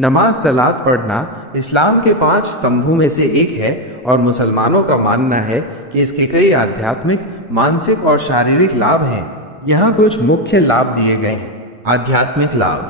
नमाज सलात पढ़ना इस्लाम के 5 स्तंभों में से एक है और मुसलमानों का मानना है कि इसके कई आध्यात्मिक, मानसिक और शारीरिक लाभ हैं। यहाँ कुछ मुख्य लाभ दिए गए हैं। आध्यात्मिक लाभ: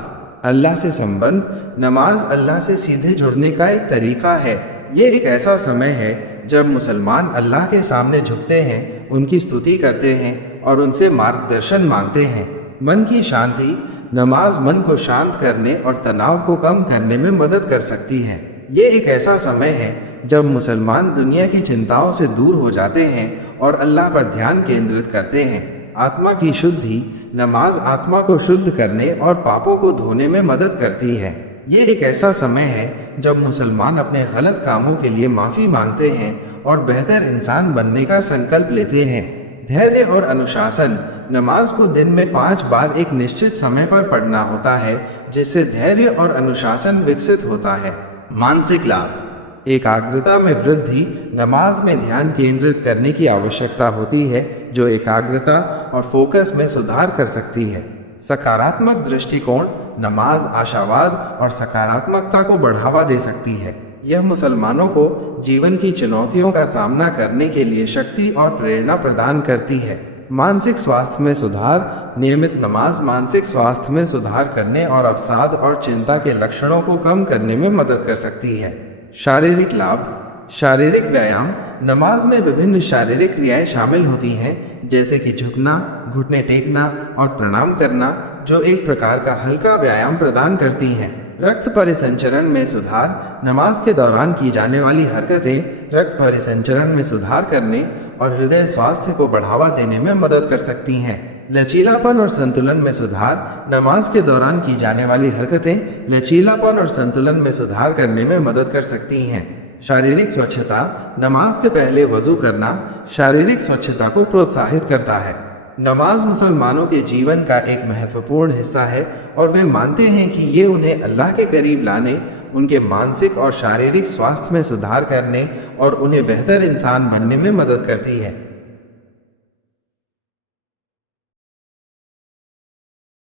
अल्लाह से संबंध। नमाज अल्लाह से सीधे जुड़ने का एक तरीका है। ये एक ऐसा समय है जब मुसलमान अल्लाह के सामने झुकते हैं, उनकी स्तुति करते हैं और उनसे मार्गदर्शन मांगते हैं। मन की शांति: नमाज मन को शांत करने और तनाव को कम करने में मदद कर सकती है। ये एक ऐसा समय है जब मुसलमान दुनिया की चिंताओं से दूर हो जाते हैं और अल्लाह पर ध्यान केंद्रित करते हैं। आत्मा की शुद्धि: नमाज आत्मा को शुद्ध करने और पापों को धोने में मदद करती है। ये एक ऐसा समय है जब मुसलमान अपने गलत कामों के लिए माफ़ी मांगते हैं और बेहतर इंसान बनने का संकल्प लेते हैं। धैर्य और अनुशासन: नमाज को दिन में 5 बार एक निश्चित समय पर पढ़ना होता है, जिससे धैर्य और अनुशासन विकसित होता है। मानसिक लाभ: एकाग्रता में वृद्धि: नमाज में ध्यान केंद्रित करने की आवश्यकता होती है, जो एकाग्रता और फोकस में सुधार कर सकती है। सकारात्मक दृष्टिकोण: नमाज आशावाद और सकारात्मकता को बढ़ावा दे सकती है। यह मुसलमानों को जीवन की चुनौतियों का सामना करने के लिए शक्ति और प्रेरणा प्रदान करती है। मानसिक स्वास्थ्य में सुधार: नियमित नमाज मानसिक स्वास्थ्य में सुधार करने और अवसाद और चिंता के लक्षणों को कम करने में मदद कर सकती है। शारीरिक लाभ: शारीरिक व्यायाम: नमाज में विभिन्न शारीरिक क्रियाएं शामिल होती हैं, जैसे कि झुकना, घुटने टेकना और प्रणाम करना, जो एक प्रकार का हल्का व्यायाम प्रदान करती हैं। रक्त परिसंचरण में सुधार: नमाज के दौरान की जाने वाली हरकतें रक्त परिसंचरण में सुधार करने और हृदय स्वास्थ्य को बढ़ावा देने में मदद कर सकती हैं। लचीलापन और संतुलन में सुधार: नमाज के दौरान की जाने वाली हरकतें लचीलापन और संतुलन में सुधार करने में मदद कर सकती हैं। शारीरिक स्वच्छता: नमाज से पहले वजू करना शारीरिक स्वच्छता को प्रोत्साहित करता है। नमाज मुसलमानों के जीवन का एक महत्वपूर्ण हिस्सा है और वे मानते हैं कि ये उन्हें अल्लाह के करीब लाने, उनके मानसिक और शारीरिक स्वास्थ्य में सुधार करने और उन्हें बेहतर इंसान बनने में मदद करती है।